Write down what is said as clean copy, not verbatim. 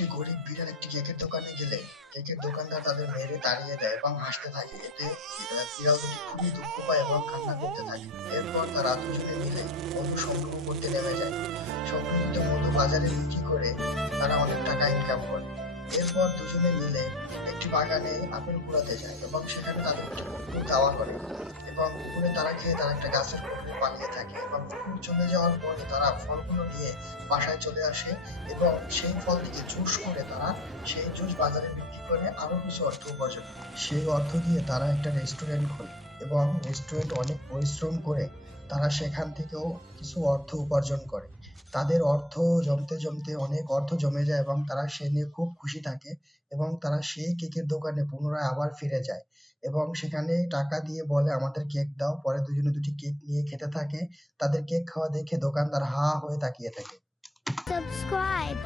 একটি গরিব বিড়াল একটি কেকের দোকানে গেলে কেকের দোকানদার তাদের মেরে তাড়িয়ে দেয় এবং হাসতে থাকে। এতে বিড়াল দুটি খুবই দুঃখ পায় এবং কান্না করতে থাকে। এরপর তারা দুজনে মিলে মধু সংগ্রহ করতে নেমে যায়। সংগৃহীত মধু বাজারে বিক্রি করে তারা অনেক টাকা ইনকাম করে। এরপর দুজনে মিলে একটি বাগানে আপেল কুড়াতে যায় এবং সেখানে তাদের একটি কুকুর দাওয়া করে এবং কুকুরে তারা খেয়ে তারা একটা গাছের কুকুরে পালিয়ে থাকে এবং কুকুর চলে যাওয়ার পরে তারা ফলগুলো নিয়ে বাসায় চলে আসে এবং সেই ফল থেকে জুস করে তারা সেই জুস বাজারে বিক্রি করে আরো কিছু অর্থ উপার্জন করে। সেই অর্থ দিয়ে তারা একটা রেস্টুরেন্ট খোলে এবং রেস্টুরেন্ট অনেক পরিশ্রম করে তারা সেখান থেকেও কিছু অর্থ উপার্জন করে। তাদের অর্থ জমতে জমতে অনেক অর্থ জমে যায় এবং তারা সে নিয়ে খুব খুশি থাকে এবং তারা সেই কেকের দোকানে পুনরায় আবার ফিরে যায় এবং সেখানে টাকা দিয়ে বলে আমাদের কেক দাও। পরে দুজনে দুটি কেক নিয়ে খেতে থাকে। তাদের কেক খাওয়া দেখে দোকানদার হা হয়ে তাকিয়ে থাকে। Subscribe.